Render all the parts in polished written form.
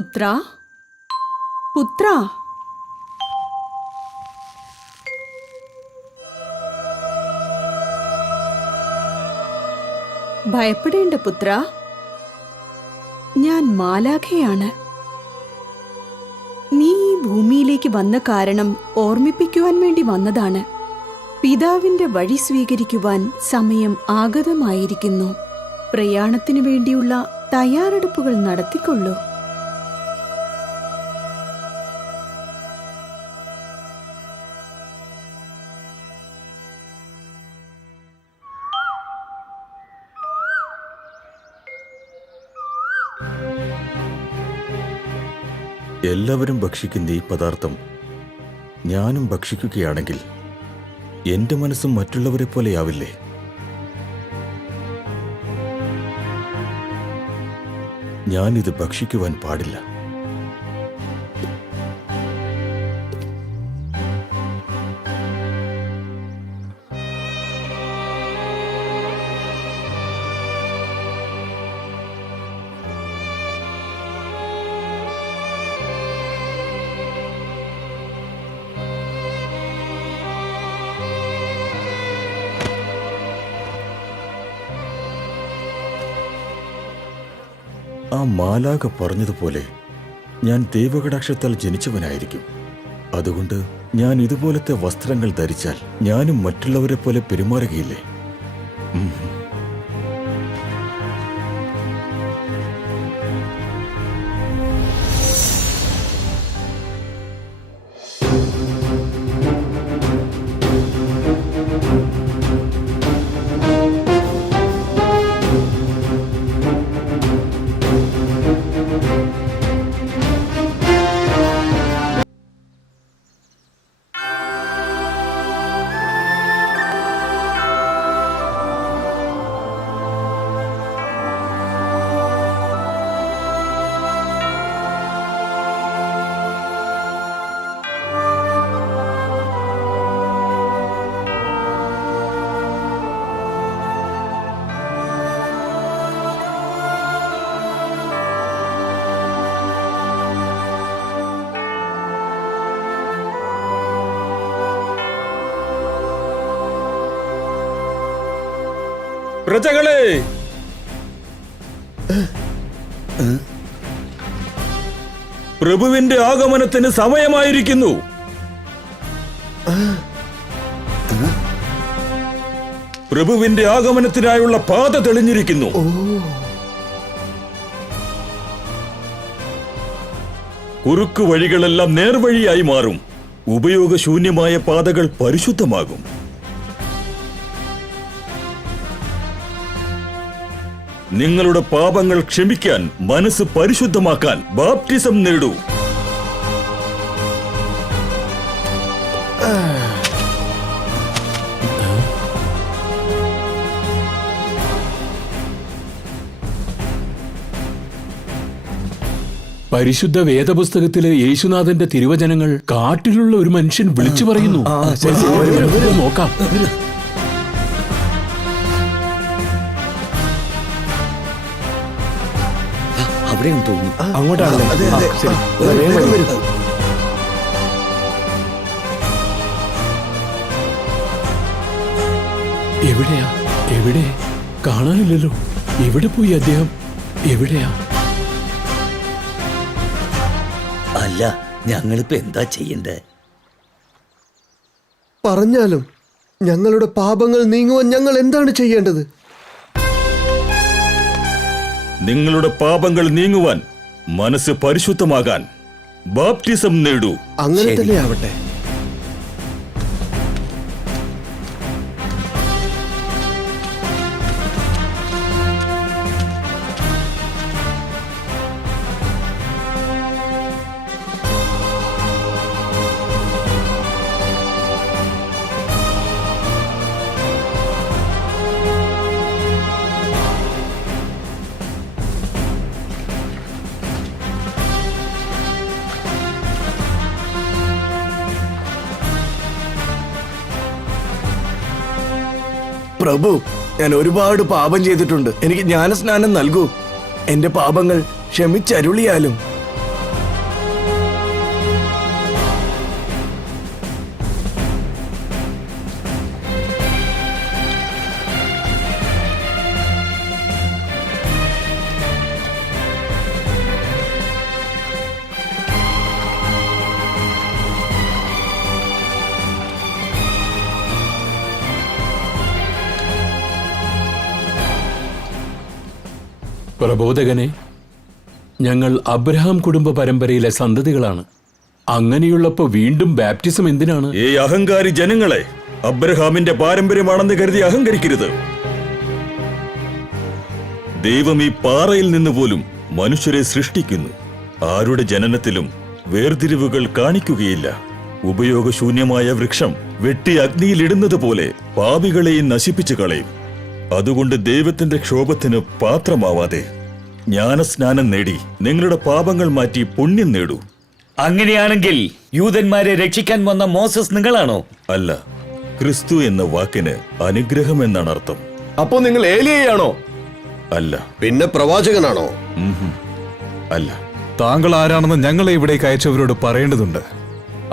പുത്ര പുത്ര ഭയപ്പെടേണ്ട പുത്ര, ഞാൻ മാലാഖയാണ്. നീ ഈ ഭൂമിയിലേക്ക് വന്ന കാരണം ഓർമ്മിപ്പിക്കുവാൻ വേണ്ടി വന്നതാണ്. പിതാവിന്റെ വഴി സ്വീകരിക്കുവാൻ സമയം ആഗതമായിരിക്കുന്നു. പ്രയാണത്തിനു വേണ്ടിയുള്ള തയ്യാറെടുപ്പുകൾ നടത്തിക്കൊള്ളൂ. എല്ലാവരും ഭക്ഷിക്കുന്ന ഈ പദാർത്ഥം ഞാനും ഭക്ഷിക്കുകയാണെങ്കിൽ എന്റെ മനസ്സും മറ്റുള്ളവരെ പോലെയാവില്ലേ? ഞാനിത് ഭക്ഷിക്കുവാൻ പാടില്ല. ആ മാലാഖ പറഞ്ഞതുപോലെ ഞാൻ ദൈവകടാക്ഷത്താൽ ജനിച്ചവനായിരിക്കും. അതുകൊണ്ട് ഞാൻ ഇതുപോലത്തെ വസ്ത്രങ്ങൾ ധരിച്ചാൽ ഞാനും മറ്റുള്ളവരെ പോലെ പെരുമാറുകയില്ലേ? പ്രജകളെ, പ്രഭുവിന്റെ ആഗമനത്തിന് സമയമായിരിക്കുന്നു. പ്രഭുവിന്റെ ആഗമനത്തിനായുള്ള പാത തെളിഞ്ഞിരിക്കുന്നു. കുറുക്കു വഴികളെല്ലാം നേർവഴിയായി മാറും. ഉപയോഗശൂന്യമായ പാതകൾ പരിശുദ്ധമാകും. നിങ്ങളുടെ പാപങ്ങൾ ക്ഷമിക്കാൻ, മനസ്സ് പരിശുദ്ധമാക്കാൻ ബാപ്റ്റിസം നേടൂ. പരിശുദ്ധ വേദപുസ്തകത്തിലെ യേശുനാഥന്റെ തിരുവചനങ്ങൾ കാട്ടിലുള്ള ഒരു മനുഷ്യൻ വിളിച്ചു പറയുന്നു. നോക്കാം. എവിടെയാ? എവിടെ? കാണാനില്ലല്ലോ. എവിടെ പോയി അദ്ദേഹം? എവിടെയാ? അല്ല, ഞങ്ങളിപ്പോ എന്താ ചെയ്യണ്ടേ? പറഞ്ഞാലും ഞങ്ങളുടെ പാപങ്ങൾ നീങ്ങുവാൻ ഞങ്ങൾ എന്താണ് ചെയ്യേണ്ടത്? നിങ്ങളുടെ പാപങ്ങൾ നീങ്ങുവാൻ, മനസ്സ് പരിശുദ്ധമാകാൻ ബാപ്റ്റിസം നേടൂ. അങ്ങനെ തന്നെ ആവട്ടെ. പ്രഭു, ഞാൻ ഒരുപാട് പാപം ചെയ്തിട്ടുണ്ട്. എനിക്ക് ജ്ഞാനസ്നാനം നൽകൂ. എന്റെ പാപങ്ങൾ ക്ഷമിച്ചരുളിയാലും. പ്രബോധകനെ, ഞങ്ങൾ അബ്രഹാം കുടുംബ പരമ്പരയിലെ സന്തതികളാണ്. അങ്ങനെയുള്ളപ്പോ വീണ്ടും ബാപ്റ്റിസം എന്തിനാണ്? ഈ അഹങ്കാരി ജനങ്ങളെ, അബ്രഹാമിന്റെ പാരമ്പര്യമാണെന്ന് കരുതി അഹങ്കരിക്കരുത്. ദൈവം ഈ പാറയിൽ നിന്ന് പോലും മനുഷ്യരെ സൃഷ്ടിക്കുന്നു. ആരുടെ ജനനത്തിലും വേർതിരിവുകൾ കാണിക്കുകയില്ല. ഉപയോഗശൂന്യമായ വൃക്ഷം വെട്ടി അഗ്നിയിലിടുന്നത് പോലെ പാപികളെയും നശിപ്പിച്ചു കളയും. അതുകൊണ്ട് ദൈവത്തിന്റെ ക്ഷോഭത്തിന് പാത്രമാവാതെ ജ്ഞാനസ്നാനം നേടി നിങ്ങളുടെ പാപങ്ങൾ മാറ്റി പുണ്യം നേടൂ. അങ്ങനെയാണെങ്കിൽ യൂതന്മാരെ രക്ഷിക്കാൻ വന്ന മോസസ് നിങ്ങളാണോ? അല്ല, ക്രിസ്തു എന്ന വാക്കിന് അനുഗ്രഹം എന്നാണ് അർത്ഥം. അപ്പോ നിങ്ങൾ ഏലിയയാണോ? അല്ല. പിന്നെ പ്രവാചകനാണോ? അല്ല. താങ്കൾ ആരാണെന്ന് ഞങ്ങളെ ഇവിടേക്ക് അയച്ചവരോട് പറയേണ്ടതുണ്ട്.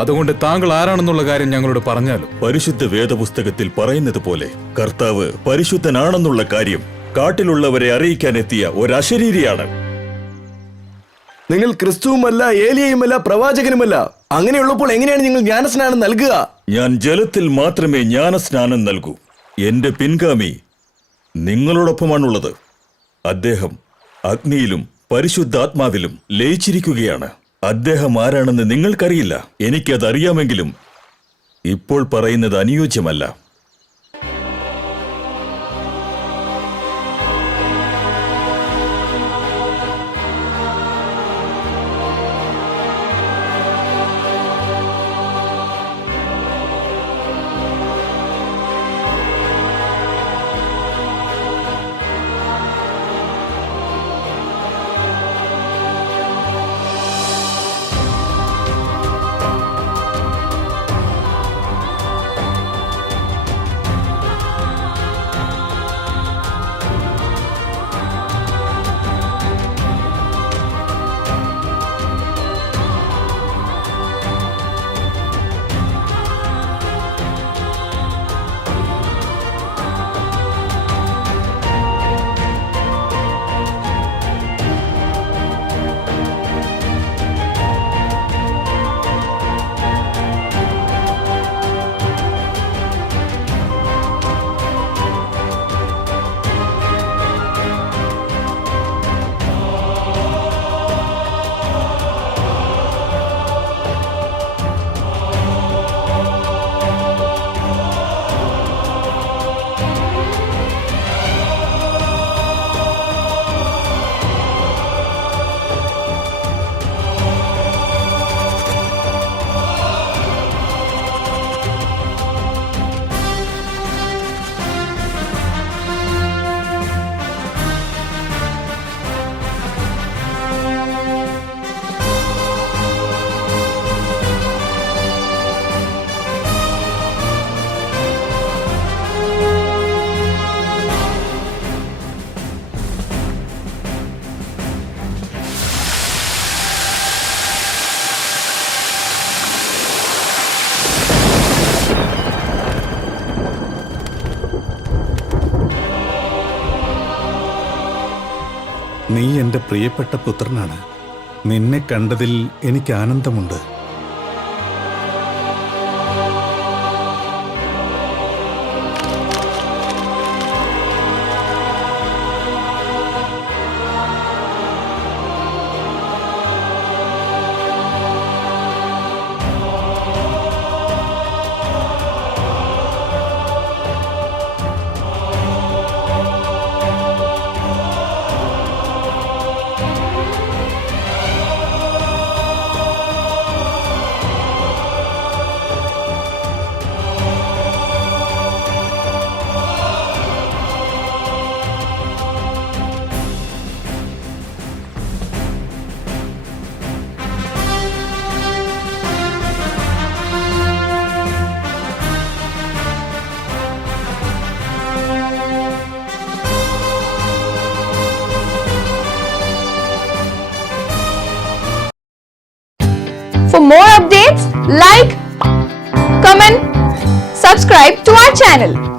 അതുകൊണ്ട് താങ്കൾ ആരാണെന്നുള്ള കാര്യം ഞങ്ങളോട് പറഞ്ഞാലും. പരിശുദ്ധ വേദപുസ്തകത്തിൽ പറയുന്നത് പോലെ കർത്താവ് പരിശുദ്ധനാണെന്നുള്ള കാര്യം കാട്ടിലുള്ളവരെ അറിയിക്കാനെത്തിയ ഒരശരീരിയാണ്. നിങ്ങൾ ക്രിസ്തുവുമല്ല, ഏലിയയുമല്ല, പ്രവാചകനുമല്ല. അങ്ങനെയുള്ളപ്പോൾ എങ്ങനെയാണ് നിങ്ങൾ ജ്ഞാനസ്നാനം നൽകുക? ഞാൻ ജലത്തിൽ മാത്രമേ ജ്ഞാനസ്നാനം നൽകൂ. എന്റെ പിൻഗാമി നിങ്ങളോടൊപ്പമാണുള്ളത്. അദ്ദേഹം അഗ്നിയിലും പരിശുദ്ധാത്മാവിലും ലയിച്ചിരിക്കുകയാണ്. അദ്ദേഹം ആരാണെന്ന് നിങ്ങൾക്കറിയില്ല. എനിക്കതറിയാമെങ്കിലും ഇപ്പോൾ പറയുന്നത് അനുയോജ്യമല്ല. നീ എൻ്റെ പ്രിയപ്പെട്ട പുത്രനാണ്. നിന്നെ കണ്ടതിൽ എനിക്ക് ആനന്ദമുണ്ട്. For more updates, like, comment, subscribe to our channel.